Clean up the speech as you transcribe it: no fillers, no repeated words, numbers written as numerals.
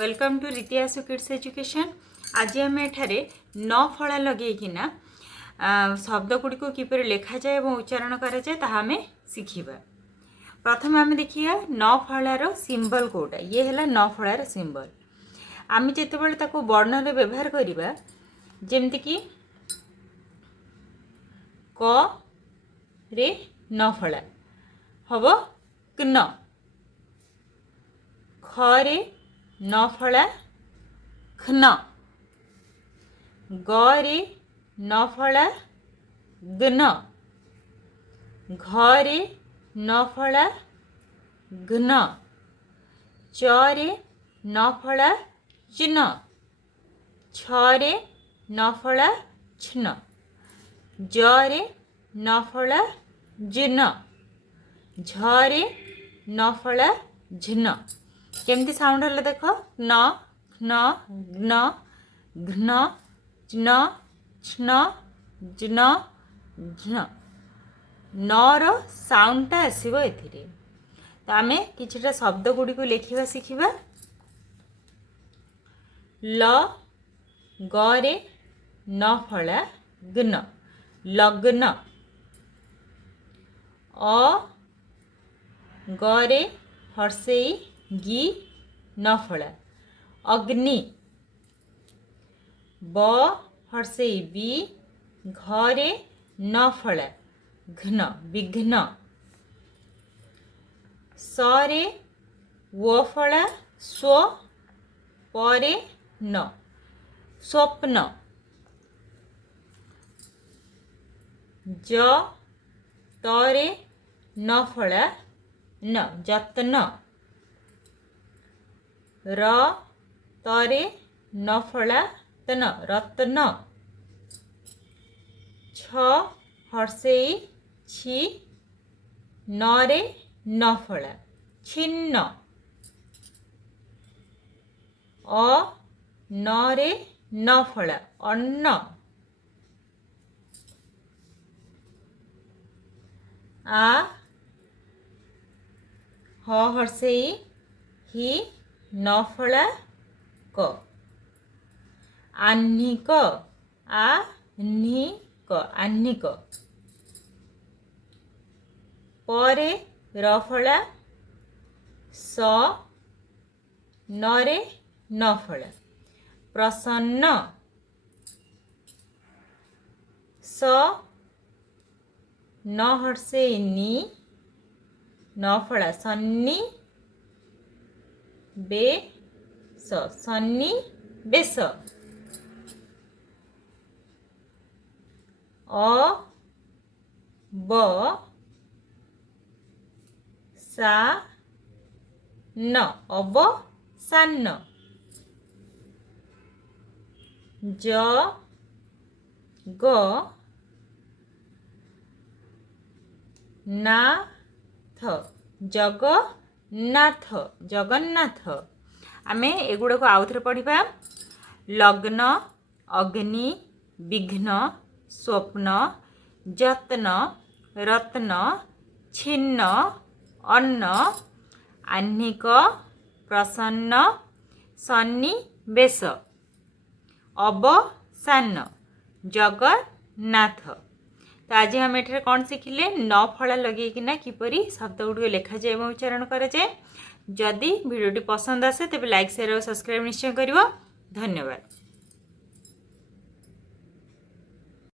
Welcome to Ritiyasu kids education. आज आम एठारे न फला लगेकिना शब्द गुड़िक किपर लेखा जाए और उच्चारण करा जाए ताहा आमे शिखिबा। प्रथम आम देखिए न फलार सिंबल कोटा। ये है न फलार सिंबल। आम जितेबाला ताको वर्ण रे व्यवहार करिबा जेमति कि क रे न फला हबो कन, ख रे न फला खन, ग रे न फला गन, घ रे न फला घन, च रे न फला चिन, छ रे न फला छन, ज रे न फला जिन, झ रे न फला झिन। केमती साउंड है देख न न न घ्न न छन जन झन नर साउंडटा आसब एथिरे। तो आमे किछिटा शब्द गुड़ी को लेखिबा शिखिबा। ल ग रे न फला गन लग्न, अ ग रे हर्षेई गी न फला अग्नि, ब हर्षेई बी घ रे न फला घ्न विघ्न, स रे वो फला स्व प रे न स्वप्न, ज त रे न फला न जत्न, र त रे न फला तन रत्न, छ हर्षेई छि न रे न फला छिन्न, अ न रे न फला अन्न, आ ह हर्षेई हि न फला क आह्निक, आ नी क आह्निक, परे र फला स न रे न फला प्रसन्न, स न हर्षेई नी न फला सन्नी बे स सन्नी बेस, अ ब सा न अवसान्न, ज ग नाथ जगन्नाथ जगन्नाथ। आमे एगुड़ा को आउ थे पढ़ा। लग्न अग्नि विघ्न स्वप्न जत्न रत्न छिन्न अन्न आह्निक प्रसन्न सन्निवेश अवसान जगन्नाथ। तो आज हम एठारे कौन शिखिले न फला लगेकिना किपरि शब्द गुड़िक लेखा जाए और उच्चारण करा जाए। जदि वीडियोटी पसंद आसे तेज लाइक शेयर और सब्सक्राइब निश्चय करिवो। धन्यवाद।